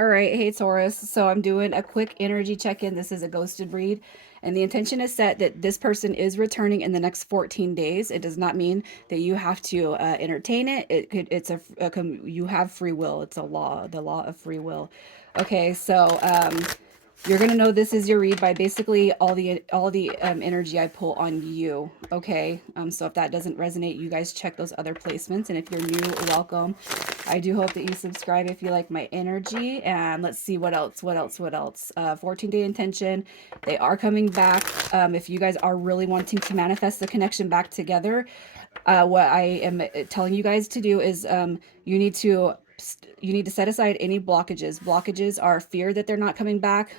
All right, hey Taurus. So I'm doing a quick energy check-in. This is a ghosted read, and the intention is set that this person is returning in the next 14 days. It does not mean that you have to entertain it. You have free will. It's a law, the law of free will. Okay, so you're gonna know this is your read by basically all the energy I pull on you. Okay, so if that doesn't resonate, you guys check those other placements, and if you're new, welcome. I do hope that you subscribe if you like my energy. And let's see what else, what else, what else. 14-day intention. They are coming back. If you guys are really wanting to manifest the connection back together, what I am telling you guys to do is you need to you need to set aside any blockages. Blockages are fear that they're not coming back,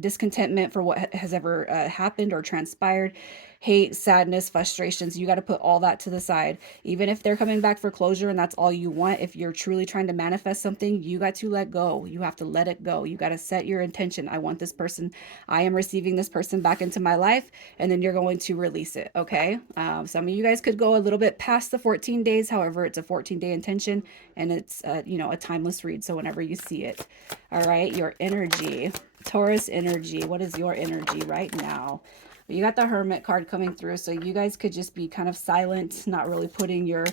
discontentment for what has ever happened or transpired, hate, sadness, frustrations. You got to put all that to the side. Even if they're coming back for closure and that's all you want, if you're truly trying to manifest something, you got to let go. You have to let it go. You got to set your intention. I want this person, I am receiving this person back into my life, and then you're going to release it. Okay. Some of you guys could go a little bit past the 14 days. However, it's a 14-day intention, and it's, a timeless read. So whenever you see it, all right, your energy, Taurus energy. What is your energy right now? You got the Hermit card coming through, so you guys could just be kind of silent, not really putting your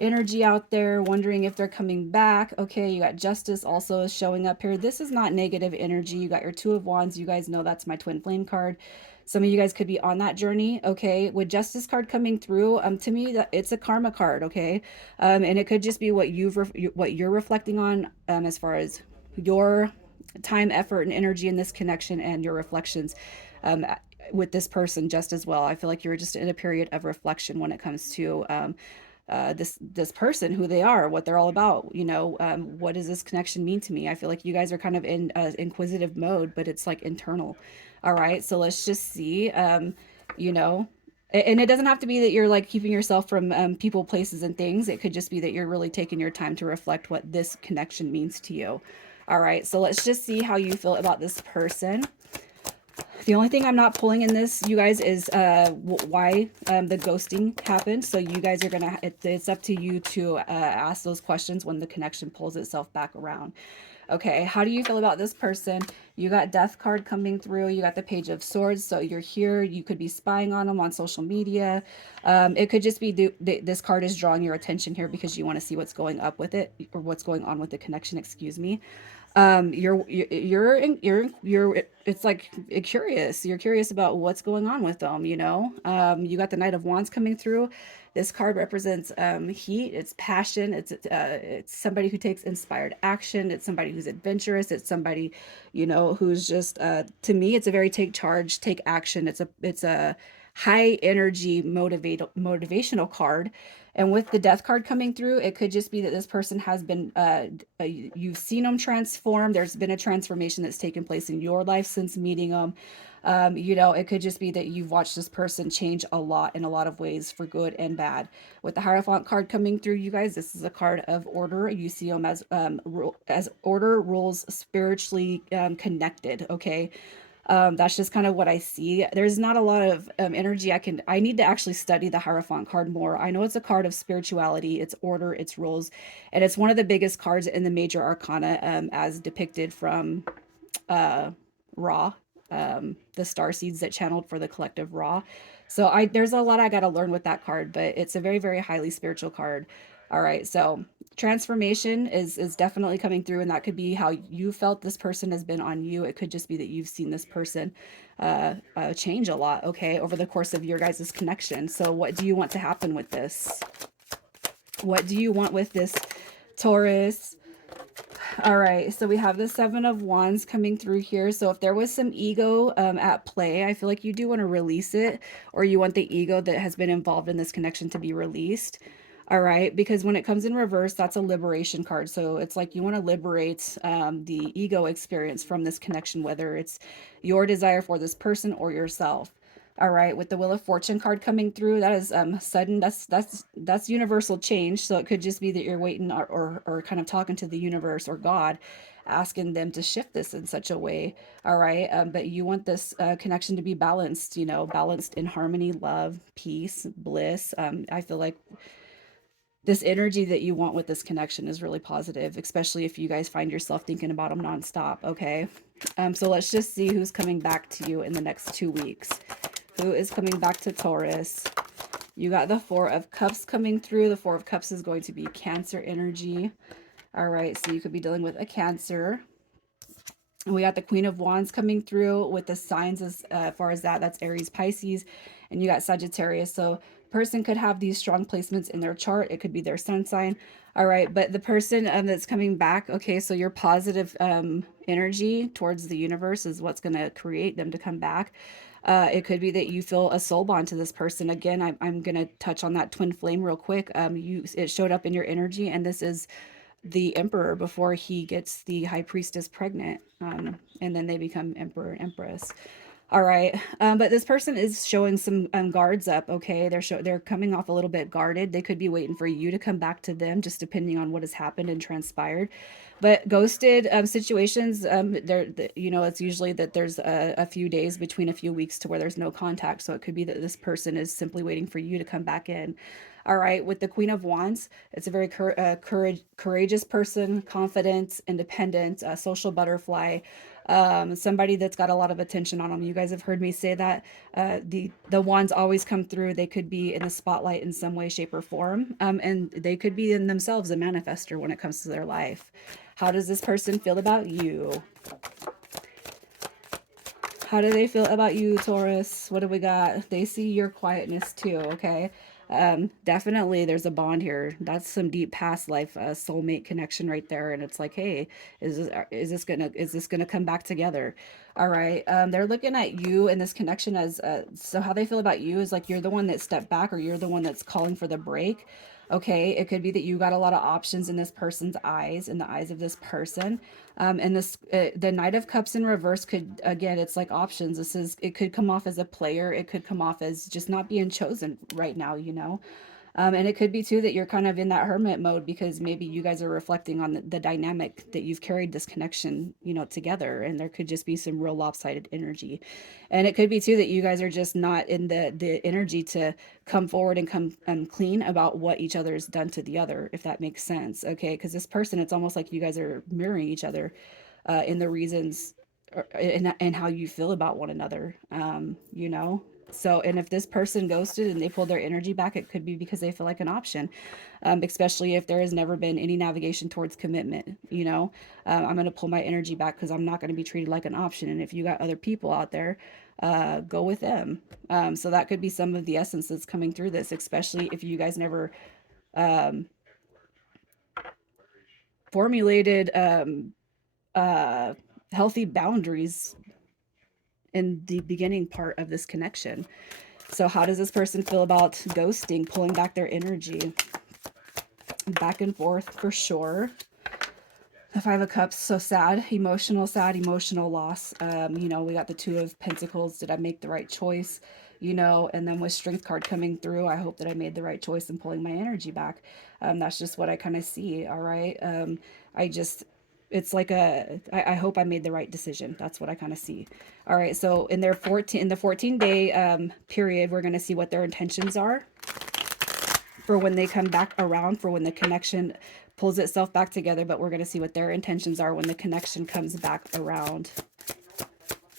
energy out there, wondering if they're coming back. Okay, you got Justice also showing up here. This is not negative energy. You got your Two of Wands. You guys know that's my twin flame card. Some of you guys could be on that journey. Okay, with Justice card coming through, to me, it's a karma card. Okay, and it could just be what you're reflecting on, as far as your time, effort, and energy in this connection, and your reflections um, with this person just as well. I feel like you're just in a period of reflection when it comes to this person, who they are, what they're all about. What does this connection mean to me? I feel like you guys are kind of in inquisitive mode, but it's like internal. All right, so let's just see. You know, and it doesn't have to be that you're like keeping yourself from people, places, and things. It could just be that you're really taking your time to reflect what this connection means to you. All right, so let's just see how you feel about this person. The only thing I'm not pulling in this, you guys, is why the ghosting happened. So you guys are gonna, it's up to you to ask those questions when the connection pulls itself back around. Okay, how do you feel about this person? You got Death card coming through. You got the Page of Swords. So you're here. You could be spying on them on social media. It could just be this card is drawing your attention here because you want to see what's going up with it, or what's going on with the connection. Excuse me. You're it's like curious. You're curious about what's going on with them. You got the Knight of Wands coming through. This card represents heat. It's passion. It's somebody who takes inspired action. It's somebody who's adventurous. It's somebody, who's just, to me, it's a very take charge, take action. It's a high energy motivational card. And with the Death card coming through, it could just be that this person has been, you've seen them transform. There's been a transformation that's taken place in your life since meeting them. It could just be that you've watched this person change a lot in a lot of ways, for good and bad. With the Hierophant card coming through, you guys, this is a card of order. You see them as order, rules, spiritually connected. Okay, that's just kind of what I see. There's not a lot of energy. I need to actually study the Hierophant card more. I know it's a card of spirituality, it's order, it's rules, and it's one of the biggest cards in the major arcana, as depicted from Ra, the star seeds that channeled for the collective Ra. So there's a lot I got to learn with that card, but it's a very, very highly spiritual card. All right, so transformation is definitely coming through, and that could be how you felt this person has been on you. It could just be that you've seen this person change a lot, okay, over the course of your guys' connection. So what do you want to happen with this? What do you want with this, Taurus? All right, so we have the Seven of Wands coming through here. So if there was some ego at play, I feel like you do want to release it, or you want the ego that has been involved in this connection to be released. All right, because when it comes in reverse, that's a liberation card. So it's like you want to liberate the ego experience from this connection, whether it's your desire for this person or yourself. All right, with the Wheel of Fortune card coming through, that is sudden. That's universal change. So it could just be that you're waiting, or kind of talking to the universe or God, asking them to shift this in such a way. All right, but you want this connection to be balanced. Balanced in harmony, love, peace, bliss. I feel like This energy that you want with this connection is really positive, especially if you guys find yourself thinking about them nonstop. Okay. So let's just see who's coming back to you in the next 2 weeks. Who is coming back to Taurus? You got the Four of Cups coming through. The Four of Cups is going to be Cancer energy. All right. So you could be dealing with a Cancer. And we got the Queen of Wands coming through with the signs as far as that. That's Aries, Pisces, and you got Sagittarius. So person could have these strong placements in their chart. It could be their sun sign. All right, but the person that's coming back, okay, so your positive energy towards the universe is what's going to create them to come back. It could be that you feel a soul bond to this person. Again, I'm going to touch on that twin flame real quick. It showed up in your energy, and this is the emperor before he gets the high priestess pregnant, and then they become emperor and empress. All right, but this person is showing some guards up. Okay, they're coming off a little bit guarded. They could be waiting for you to come back to them, just depending on what has happened and transpired. But ghosted situations, it's usually that there's a few days between a few weeks to where there's no contact. So it could be that this person is simply waiting for you to come back in. All right, with the Queen of Wands, it's a very courageous person, confident, independent, social butterfly, somebody that's got a lot of attention on them. You guys have heard me say that the wands always come through. They could be in a spotlight in some way, shape, or form, and they could be in themselves a manifester when it comes to their life. How does this person feel about you? How do they feel about you, Taurus? What do we got? They see your quietness too, okay? Definitely there's a bond here. That's some deep past life soulmate connection right there. And it's like, hey, is this gonna come back together? All right. They're looking at you and this connection as so how they feel about you is like you're the one that stepped back or you're the one that's calling for the break. Okay, it could be that you got a lot of options in this person's eyes, in the eyes of this person. And the Knight of Cups in reverse could, again, it's like options. It could come off as a player. It could come off as just not being chosen right now, you know? And it could be too that you're kind of in that hermit mode because maybe you guys are reflecting on the dynamic that you've carried this connection, together. And there could just be some real lopsided energy. And it could be too that you guys are just not in the energy to come forward and come clean about what each other's done to the other, if that makes sense. Okay. Because this person, it's almost like you guys are mirroring each other in the reasons and how you feel about one another, So, and if this person ghosted and they pulled their energy back, it could be because they feel like an option, especially if there has never been any navigation towards commitment. I'm going to pull my energy back because I'm not going to be treated like an option. And if you got other people out there, go with them. So that could be some of the essence that's coming through this, especially if you guys never um, formulated uh, healthy boundaries in the beginning part of this connection. So how does this person feel about ghosting, pulling back their energy? Back and forth for sure. The Five of Cups, so sad, emotional loss. We got the Two of Pentacles. Did I make the right choice? And then with Strength card coming through, I hope that I made the right choice in pulling my energy back. That's just what I kind of see. All right. I just, it's like I hope I made the right decision. That's what I kind of see. All right. So in the 14-day period, we're going to see what their intentions are for when they come back around, for when the connection pulls itself back together, but we're going to see what their intentions are when the connection comes back around.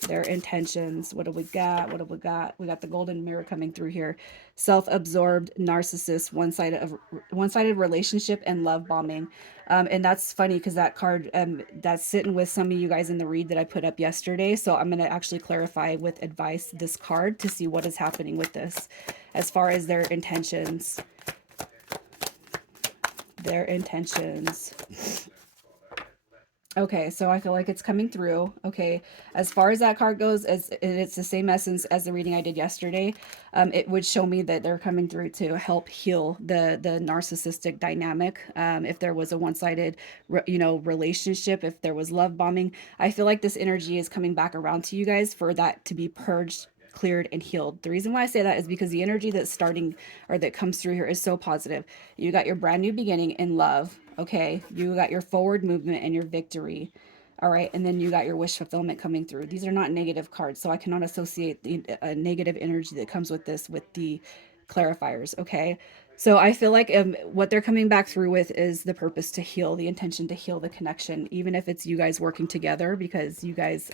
Their intentions. What do we got? What do we got? We got the golden mirror coming through here. Self-absorbed, narcissist, one-sided relationship, and love bombing. And that's funny because that card that's sitting with some of you guys in the read that I put up yesterday. So I'm going to actually clarify with advice this card to see what is happening with this as far as their intentions. Their intentions. Okay, so I feel like it's coming through. Okay, as far as that card goes, it's the same essence as the reading I did yesterday. It would show me that they're coming through to help heal the narcissistic dynamic. If there was a one-sided, relationship, if there was love bombing, I feel like this energy is coming back around to you guys for that to be purged, cleared, and healed. The reason why I say that is because the energy that's starting or that comes through here is so positive. You got your brand new beginning in love. Okay, you got your forward movement and your victory. All right, and then you got your wish fulfillment coming through. These are not negative cards, so I cannot associate the negative energy that comes with this with the clarifiers. Okay, So I feel like what they're coming back through with is the purpose to heal, the intention to heal the connection, even if it's you guys working together because you guys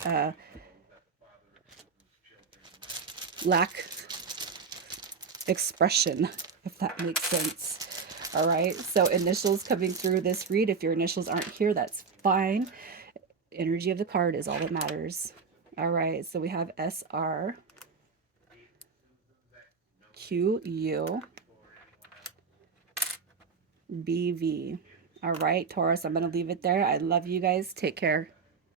lack expression, if that makes sense. All right, so initials coming through this read. If your initials aren't here, that's fine. Energy of the card is all that matters. All right, so we have SR, QU, BV. All right, Taurus, I'm going to leave it there. I love you guys. Take care.